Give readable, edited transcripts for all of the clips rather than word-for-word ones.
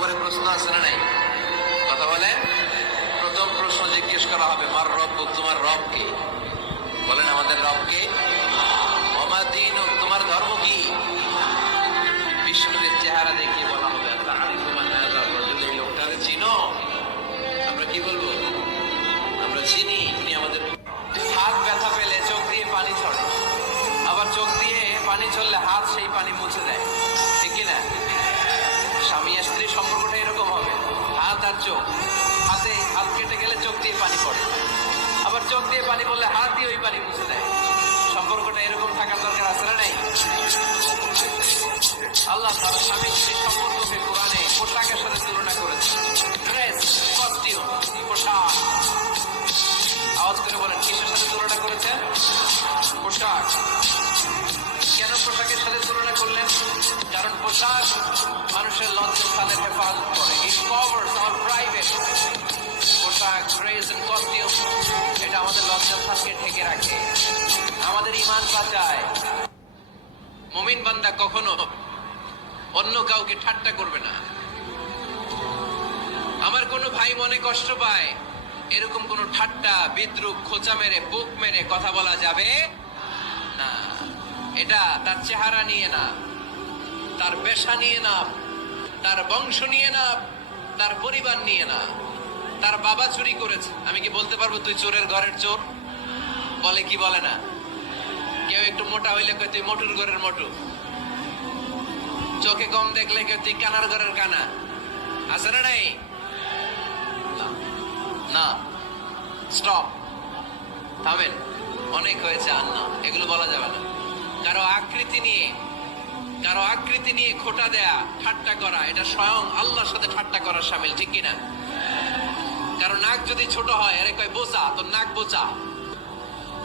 কবরে প্রশ্ন আছে না নাই? কথা বলেন। প্রথম প্রশ্ন জিজ্ঞেস করা হবে, মার রব, তোমার রব কে? বলেন, আমাদের রব কে? ওমা দীনুক, তোমার ধর্ম কি? বিষ্ণুর চেহারা দেখিয়ে বলা হবে, এই লোকটাকে চিনো? আমরা কি বলবো? আমরা চিনি, উনি আমাদের। হাত ব্যথা পেলে চোখ দিয়ে পানি ছড়ে, আবার চোখ দিয়ে পানি ছড়লে হাত সেই পানি মুছে দেয়, ঠিক কিনা? স্বামী স্ত্রী সম্পর্কটা এরকম হবে, হাত আর চোখ। হাতে হাত কেটে গেলে চোখ দিয়ে পানি পড়ে, আবার চোখ দিয়ে পানি পড়লে হাত দিয়ে ওই পানি মুছে দেয়। সম্পর্কটা এরকম থাকার দরকার আছে না নাই? আল্লাহ তার স্বামী স্ত্রীর সম্পর্ককে কোরআনে পোশাকের সাথে তুলনা করেছে। ড্রেস, কস্টিউম, পোশাক। আওয়াজ করে বলেন, কিসের সাথে তুলনা করেছেন? পোশাক। কেন পোশাকের সাথে তুলনা করলেন? কারণ পোশাক মানুষের লজ্জাস্থানের হেফাজত করে। ইট কভারস আওয়ার প্রাইভেট। পোশাক, ড্রেস এন্ড কস্টিউম, এটা আমাদের লজ্জাস্থানকে ঢেকে রাখে, আমাদের ঈমান বাঁচায়। মুমিন বান্দা কখনো অন্য কাউকে ঠাট্টা করবে না। আমার কোনো ভাই মনে কষ্ট পায়, এরকম কোন ঠাট্টা, বিদ্রুপ, খোঁচা মেরে, বুক মেরে কথা বলা যাবে না। এটা তার চেহারা নিয়ে না, তার পেশা নিয়ে না, তার বংশ নিয়ে না, তার পরিবার নিয়ে না। তার বাবা চুরি করেছে, আমি কি বলতে পারবো তুই চোরের ঘরের চোর? বলে কি বলে না? কেউ একটু মোটা হইলে কয় তুই মোটুর ঘরের মোটু। চোখে কম দেখলে কেউ তুই কানার ঘরের কানা। আছে না নাই? না, স্টপ, থামেন, অনেক হয়েছে, আর না, এগুলো বলা যাবে না। কারো আকৃতি নিয়ে খোঁটা দেয়া, ঠাট্টা করা, এটা স্বয়ং আল্লাহর সাথে ঠাট্টা করার শামিল, ঠিক কিনা? কারো নাক যদি ছোট হয়, আরে কয় বোচা, তোর নাক বোচা।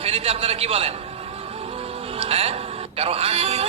ফেনীতে আপনারা কি বলেন? হ্যাঁ, কারো আকৃতি